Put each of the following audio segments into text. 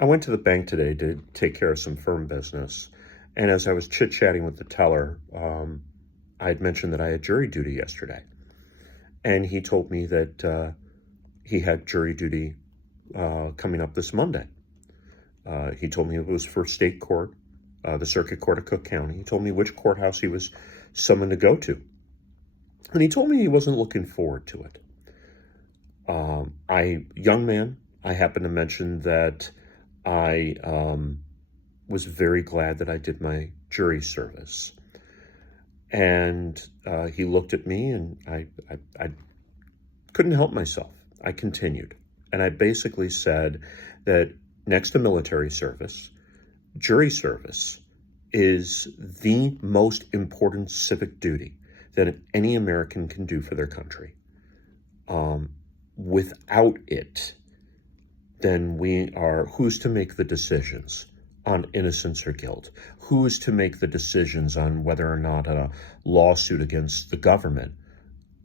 I went to the bank today to take care of some firm business. And as I was chit-chatting with the teller, I had mentioned that I had jury duty yesterday. And he told me that he had jury duty coming up this Monday. He told me it was for state court, the Circuit Court of Cook County. He told me which courthouse he was summoned to go to. And he told me he wasn't looking forward to it. Young man, I happened to mention that I was very glad that I did my jury service. And he looked at me, and I couldn't help myself. I continued. And I basically said that next to military service, jury service is the most important civic duty that any American can do for their country. Without it, then who's to make the decisions on innocence or guilt? Who's to make the decisions on whether or not a lawsuit against the government,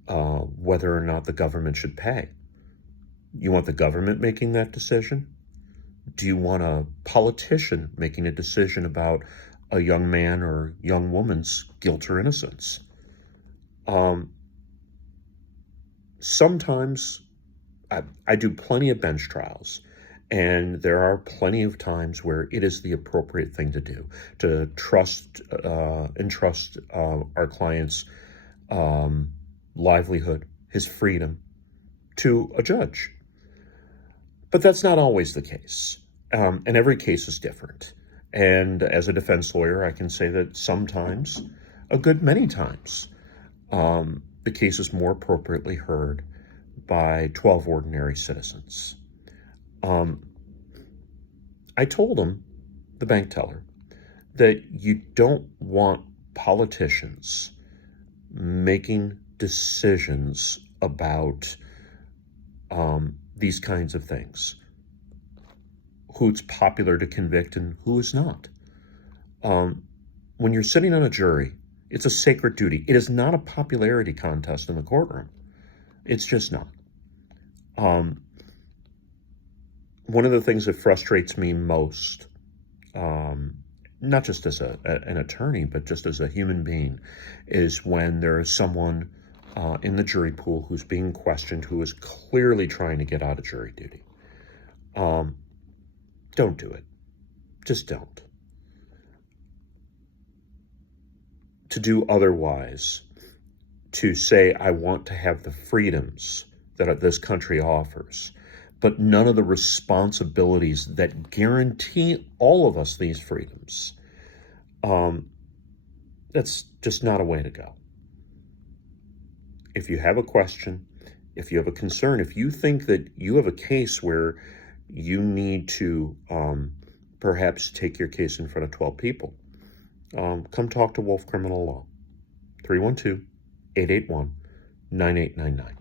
whether or not the government should pay? You want the government making that decision? Do you want a politician making a decision about a young man or young woman's guilt or innocence? Sometimes I do plenty of bench trials, and there are plenty of times where it is the appropriate thing to do, to entrust our client's livelihood, his freedom, to a judge. But that's not always the case, and every case is different. And as a defense lawyer, I can say that sometimes, a good many times, the case is more appropriately heard by 12 ordinary citizens. I told him, the bank teller, that you don't want politicians making decisions about these kinds of things. Who's popular to convict and who is not. When you're sitting on a jury, it's a sacred duty. It is not a popularity contest in the courtroom. It's just not. One of the things that frustrates me most, not just as an attorney, but just as a human being, is when there is someone in the jury pool who's being questioned who is clearly trying to get out of jury duty. Don't do it. Just don't. To do otherwise, to say, I want to have the freedoms that this country offers, but none of the responsibilities that guarantee all of us these freedoms, that's just not a way to go. If you have a question, if you have a concern, if you think that you have a case where you need to perhaps take your case in front of 12 people, come talk to Wolf Criminal Law, 312-881-9899.